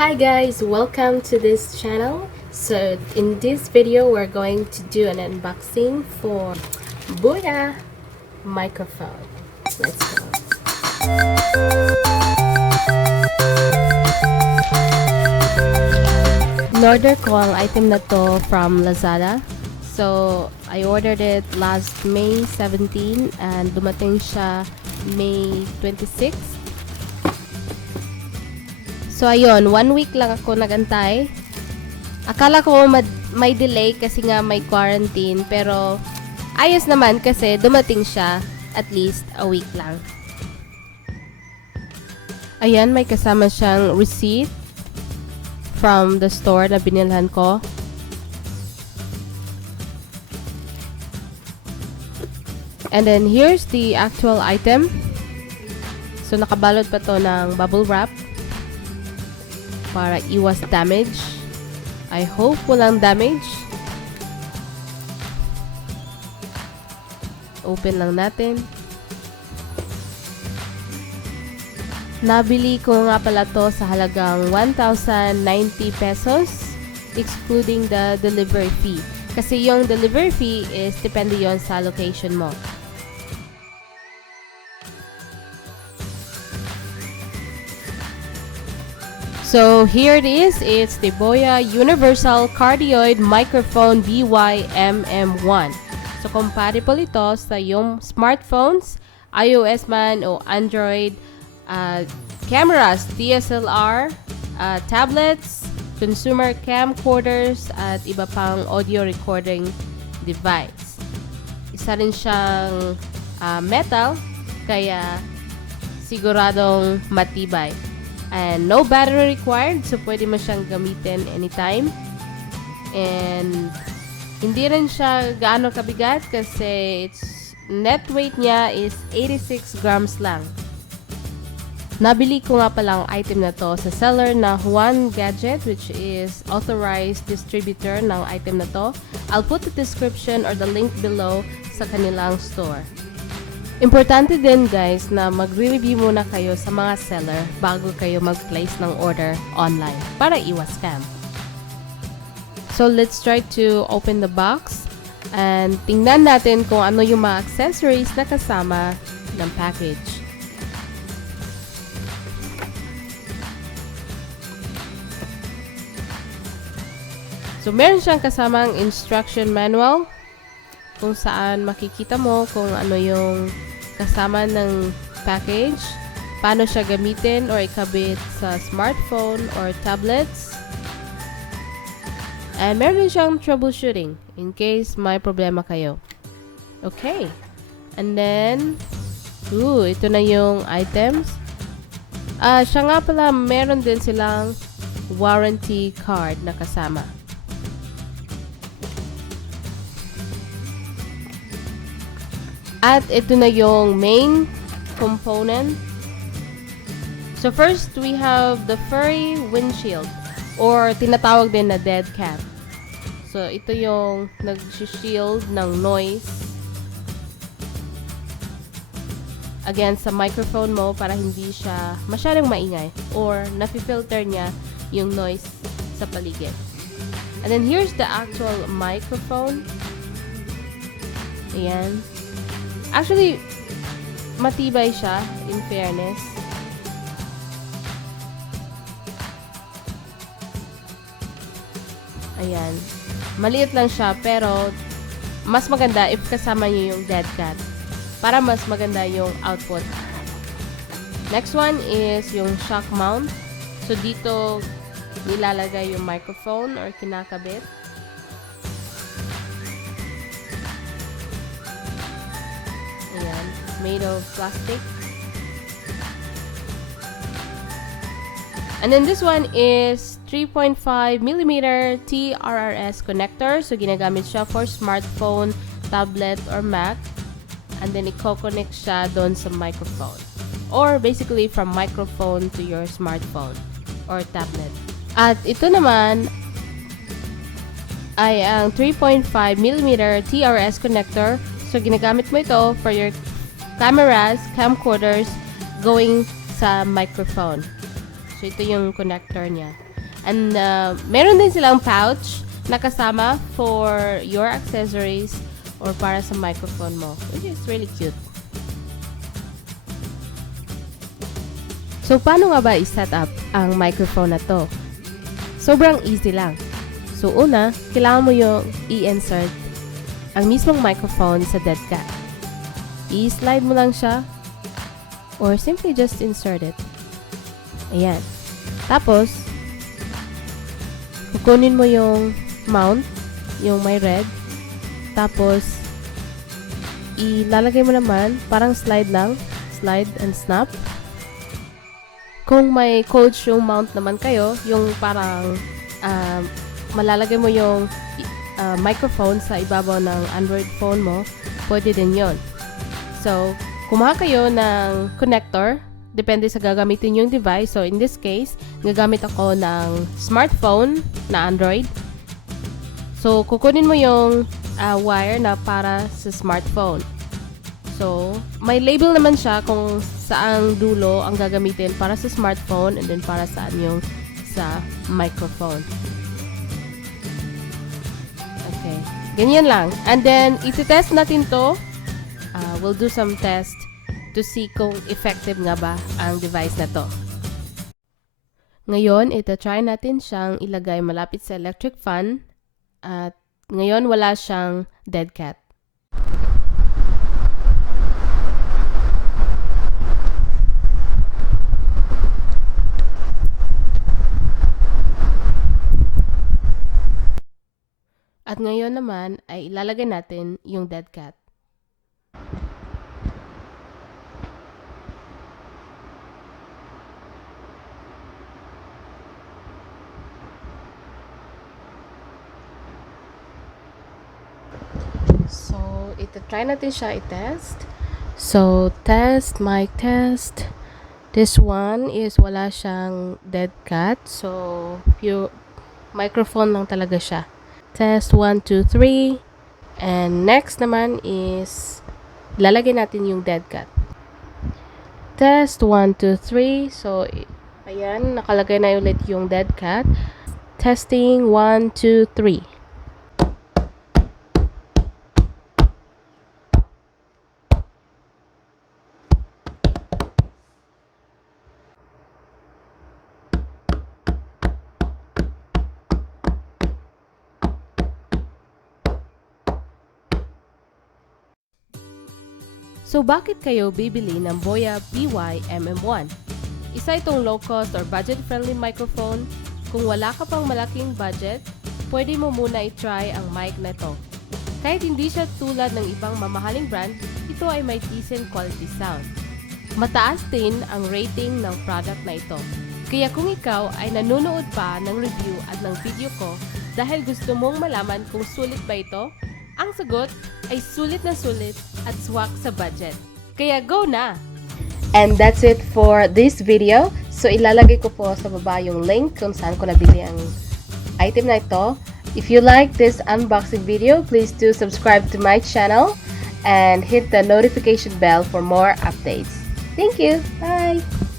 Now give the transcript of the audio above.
Hi guys, welcome to this channel. So in this video we're going to do an unboxing for BOYA microphone. Let's go. In-order ko ang item na to from Lazada. So I ordered it last May 17 and dumating siya May 26. So ayun, 1 week lang ako nagantay. Akala ko may delay kasi nga may quarantine, pero ayos naman kasi dumating siya at least a week lang. Ayan, may kasama siyang receipt from the store na binilhan ko. And then here's the actual item. So nakabalot pa to ng bubble wrap para iwas damage. I hope walang damage. Open lang natin. Nabili ko nga pala to sa halagang 1,090 pesos excluding the delivery fee. Kasi yung delivery fee is depende yon sa location mo. So here it is. It's the BOYA Universal Cardioid Microphone BY-MM1. So compatible ito sa iyong smartphones, iOS man o Android, cameras, DSLR, tablets, consumer camcorders, at iba pang audio recording device. Isa rin siyang metal, kaya siguradong matibay. And no battery required, so pwede mo siyang gamitin anytime. And hindi rin siya gaano kabigat kasi net weight niya is 86 grams lang. Nabili ko nga palang item na to sa seller na Juan Gadget, which is authorized distributor ng item na to. I'll put the description or the link below sa kanilang store. Importante din guys na magre-review muna kayo sa mga seller bago kayo mag-place ng order online para iwas scam. So let's try to open the box and tingnan natin kung ano yung mga accessories na kasama ng package. So meron siyang kasamang instruction manual kung saan makikita mo kung ano yung kasama ng package, paano siya gamitin or ikabit sa smartphone or tablets. And meron din siyang troubleshooting in case may problema kayo. Okay. And then, ito na yung items. Siya nga pala, meron din silang warranty card na kasama. At ito na yung main component. So first, we have the furry windshield or tinatawag din na dead cap. So ito yung nag-shield ng noise against sa microphone mo para hindi siya masyadong maingay or nafi-filter niya yung noise sa paligid. And then here's the actual microphone. Ayan. Actually, matibay siya, in fairness. Ayan. Maliit lang siya, pero mas maganda if kasama niyo yung dead cat. Para mas maganda yung output. Next one is yung shock mount. So, dito nilalagay yung microphone or kinakabit. Ayan, made of plastic. And then this one is 3.5mm TRRS connector. So ginagamit siya for smartphone, tablet, or Mac. And then i-connect siya doon sa microphone. Or basically from microphone to your smartphone or tablet. At ito naman ay ang 3.5mm TRS connector. So, ginagamit mo ito for your cameras, camcorders, going sa microphone. So, ito yung connector niya. And meron din silang pouch na kasama for your accessories or para sa microphone mo, which is really cute. So, paano nga ba i-set up ang microphone na to? Sobrang easy lang. So, una, kailangan mo yung i-insert ang mismong microphone sa dead cat. I-slide mo lang siya or simply just insert it. Ayan. Tapos, kukunin mo yung mount, yung may red. Tapos, ilalagay mo naman, parang slide lang. Slide and snap. Kung may coach yung mount naman kayo, yung parang malalagay mo yung microphone sa ibabaw ng Android phone mo, pwede din yon. So, kumuha kayo ng connector, depende sa gagamitin yung device. So, in this case, gagamit ako ng smartphone na Android. So, kukunin mo yung wire na para sa smartphone. So, may label naman siya kung saang dulo ang gagamitin para sa smartphone and then para saan yung sa microphone. Okay. Ganyan lang. And then, iti-test natin to. We'll do some test to see kung effective nga ba ang device na to. Ngayon, ita-try natin siyang ilagay malapit sa electric fan. At ngayon, wala siyang dead cat. At ngayon naman ay ilalagay natin yung dead cat. So, ito-try natin siya i-test. So, test, mic test. This one is wala siyang dead cat. So, pure microphone lang talaga siya. Test 1, 2, 3. And next naman is lalagay natin yung dead cat. Test 1, 2, 3. So, ayan, nakalagay na ulit yung dead cat. Testing 1, 2, 3. So, bakit kayo bibili ng BOYA BY-MM1? Isa itong low-cost or budget-friendly microphone. Kung wala ka pang malaking budget, pwede mo muna i-try ang mic na ito. Kahit hindi siya tulad ng ibang mamahaling brand, ito ay may decent quality sound. Mataas din ang rating ng product na ito. Kaya kung ikaw ay nanonood pa ng review at ng video ko dahil gusto mong malaman kung sulit ba ito, ang sagot ay sulit na sulit at swak sa budget. Kaya go na! And that's it for this video. So ilalagay ko po sa baba yung link kung saan ko nabili ang item na ito. If you like this unboxing video, please do subscribe to my channel and hit the notification bell for more updates. Thank you! Bye!